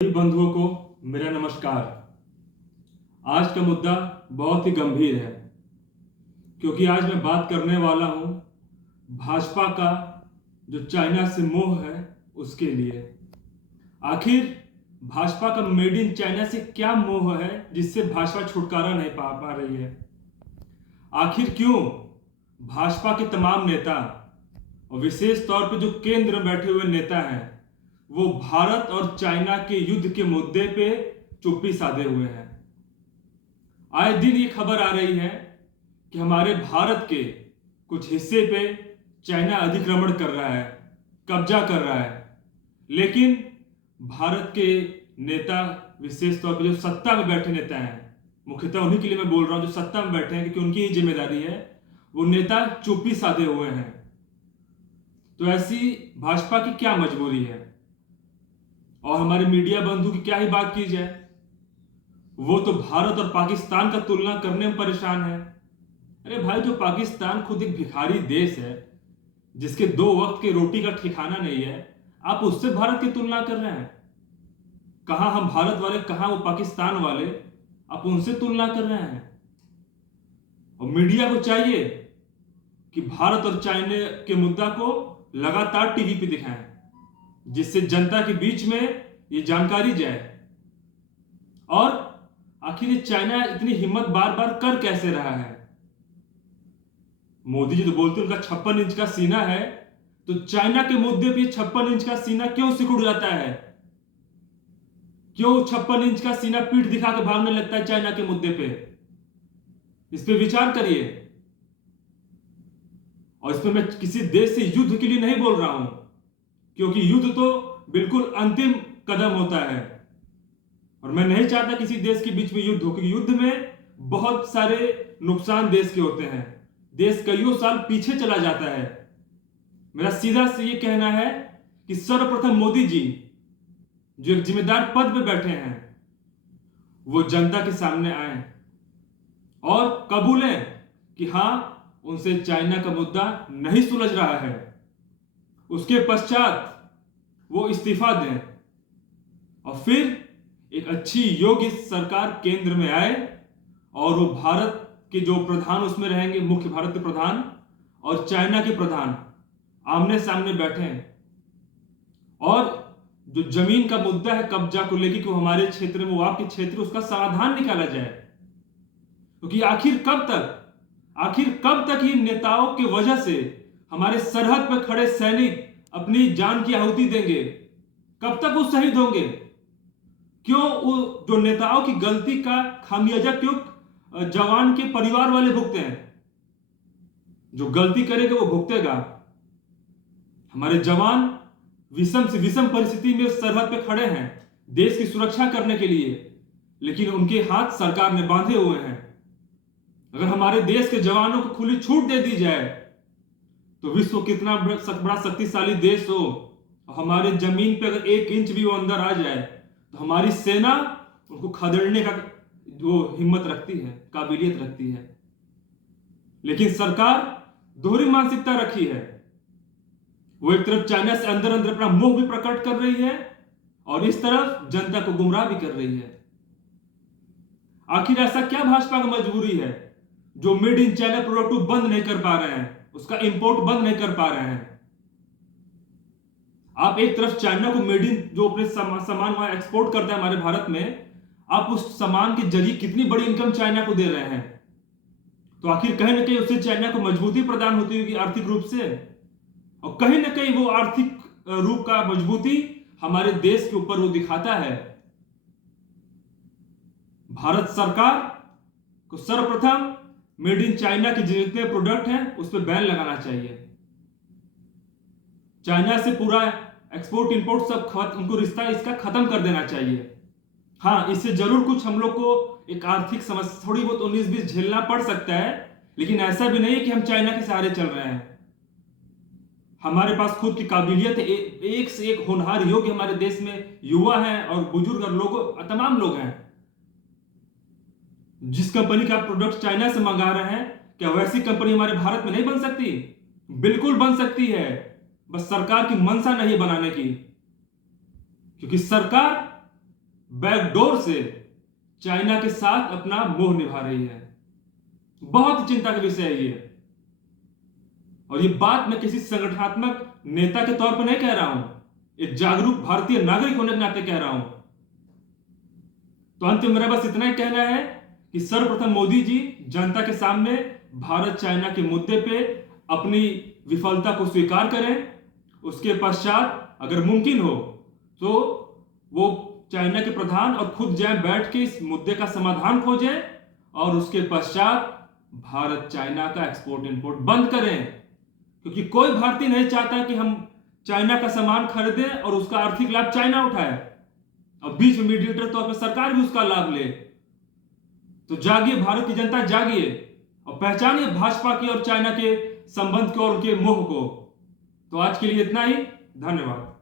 सभी बंधुओं को मेरा नमस्कार। आज का मुद्दा बहुत ही गंभीर है क्योंकि आज मैं बात करने वाला हूं भाजपा का जो चाइना से मोह है उसके लिए। आखिर भाजपा का मेड इन चाइना से क्या मोह है जिससे भाजपा छुटकारा नहीं पा रही है। आखिर क्यों भाजपा के तमाम नेता और विशेष तौर पर जो केंद्र में बैठे हुए नेता हैं वो भारत और चाइना के युद्ध के मुद्दे पे चुप्पी साधे हुए हैं। आए दिन ये खबर आ रही है कि हमारे भारत के कुछ हिस्से पे चाइना अतिक्रमण कर रहा है, कब्जा कर रहा है, लेकिन भारत के नेता विशेष तौर पर जो सत्ता में बैठे नेता हैं, मुख्यतः उन्हीं के लिए मैं बोल रहा हूं जो सत्ता में बैठे हैं क्योंकि उनकी ही जिम्मेदारी है, वो नेता चुप्पी साधे हुए हैं। तो ऐसी भाजपा की क्या मजबूरी है और हमारे मीडिया बंधु की क्या ही बात की जाए, वो तो भारत और पाकिस्तान का तुलना करने में परेशान है। अरे भाई, जो पाकिस्तान खुद एक भिखारी देश है जिसके 2 वक्त के रोटी का ठिकाना नहीं है, आप उससे भारत की तुलना कर रहे हैं। कहां हम भारत वाले, कहां वो पाकिस्तान वाले, आप उनसे तुलना कर रहे हैं। और मीडिया को चाहिए कि भारत और चाइना के मुद्दा को लगातार टीवी पे दिखाएं जिससे जनता के बीच में ये जानकारी जाए। और आखिर ये चाइना इतनी हिम्मत बार बार कर कैसे रहा है। मोदी जी तो बोलते हैं उनका 56 इंच का सीना है, तो चाइना के मुद्दे पे 56 इंच का सीना क्यों सिकुड़ जाता है? क्यों 56 इंच का सीना पीठ दिखा के भागने लगता है चाइना के मुद्दे पे? इस पे विचार करिए। और इसमें मैं किसी देश से युद्ध के लिए नहीं बोल रहा हूं क्योंकि युद्ध तो बिल्कुल अंतिम कदम होता है और मैं नहीं चाहता किसी देश के बीच में युद्ध हो, क्योंकि युद्ध में बहुत सारे नुकसान देश के होते हैं, देश कईयों साल पीछे चला जाता है। मेरा सीधा से ये कहना है कि सर्वप्रथम मोदी जी जो एक जिम्मेदार पद पे बैठे हैं वो जनता के सामने आए और कबूलें कि हां उनसे चाइना का मुद्दा नहीं सुलझ रहा है। उसके पश्चात वो इस्तीफा दें और फिर एक अच्छी योग्य सरकार केंद्र में आए और वो भारत के जो प्रधान उसमें रहेंगे, मुख्य भारत के प्रधान और चाइना के प्रधान आमने सामने बैठे और जो जमीन का मुद्दा है कब्जा को लेकर कि वो हमारे क्षेत्र में, वो आपके क्षेत्र, उसका समाधान निकाला जाए। क्योंकि आखिर कब तक ये नेताओं की वजह से हमारे सरहद पर खड़े सैनिक अपनी जान की आहुति देंगे? कब तक वो शहीद होंगे? क्यों वो जो नेताओं की गलती का खामियाजा क्यों जवान के परिवार वाले भुगते हैं? जो गलती करेगा वो भुगतेगा। हमारे जवान विषम से विषम परिस्थिति में सरहद पे खड़े हैं देश की सुरक्षा करने के लिए, लेकिन उनके हाथ सरकार ने बांधे हुए हैं। अगर हमारे देश के जवानों को खुली छूट दे दी जाए तो विश्व कितना बड़ा शक्तिशाली देश हो, हमारे जमीन पे अगर 1 इंच भी वो अंदर आ जाए तो हमारी सेना उनको खदेड़ने का जो हिम्मत रखती है, काबिलियत रखती है। लेकिन सरकार दोहरी मानसिकता रखी है। वो एक तरफ चाइना से अंदर अंदर अपना मोह भी प्रकट कर रही है और इस तरफ जनता को गुमराह भी कर रही है। आखिर ऐसा क्या भाजपा की मजबूरी है जो मेड इन चाइना प्रोडक्ट बंद नहीं कर पा रहे हैं, उसका इंपोर्ट बंद नहीं कर पा रहे हैं? आप एक तरफ चाइना को मेड इन जो अपने सामान वहां एक्सपोर्ट करता है हमारे भारत में, आप उस सामान के जरिए कितनी बड़ी इनकम चाइना को दे रहे हैं। तो आखिर कहीं ना कहीं उससे चाइना को मजबूती प्रदान होती होगी आर्थिक रूप से, और कहीं ना कहीं वो आर्थिक रूप का मजबूती हमारे देश के ऊपर वो दिखाता है। भारत सरकार को सर्वप्रथम मेड इन चाइना के जितने प्रोडक्ट हैं उस पर बैन लगाना चाहिए। चाइना से पूरा एक्सपोर्ट इंपोर्ट सब उनको रिश्ता इसका खत्म कर देना चाहिए। हाँ, इससे जरूर कुछ हम लोग को एक आर्थिक समस्या थोड़ी बहुत 19-20 झेलना पड़ सकता है, लेकिन ऐसा भी नहीं है कि हम चाइना के सहारे चल रहे हैं। हमारे पास खुद की काबिलियत है, एक से एक होनहार योग्य हमारे देश में युवा हैं और बुजुर्ग और लोग, तमाम लोग हैं। जिस कंपनी का प्रोडक्ट चाइना से मंगा रहे हैं, क्या वैसी कंपनी हमारे भारत में नहीं बन सकती? बिल्कुल बन सकती है, बस सरकार की मंशा नहीं बनाने की। क्योंकि सरकार बैकडोर से चाइना के साथ अपना मोह निभा रही है। बहुत चिंता का विषय है ये। और ये बात मैं किसी संगठनात्मक नेता के तौर पर नहीं कह रहा हूं, एक जागरूक भारतीय नागरिक होने के नाते कह रहा हूं। तो अंत में मेरा बस इतना ही कहना है कि सर्वप्रथम मोदी जी जनता के सामने भारत चाइना के मुद्दे पे अपनी विफलता को स्वीकार करें। उसके पश्चात अगर मुमकिन हो तो वो चाइना के प्रधान और खुद जाए बैठ के इस मुद्दे का समाधान खोजें और उसके पश्चात भारत चाइना का एक्सपोर्ट इंपोर्ट बंद करें, क्योंकि कोई भारतीय नहीं चाहता कि हम चाइना का सामान खरीदें और उसका आर्थिक लाभ चाइना उठाए। अब बीच में मीडिएटर तौर पर सरकार भी उसका लाभ ले। तो जागिए भारत की जनता, जागिए और पहचानिए भाजपा की और चाइना के संबंध को और उनके मोह को। तो आज के लिए इतना ही, धन्यवाद।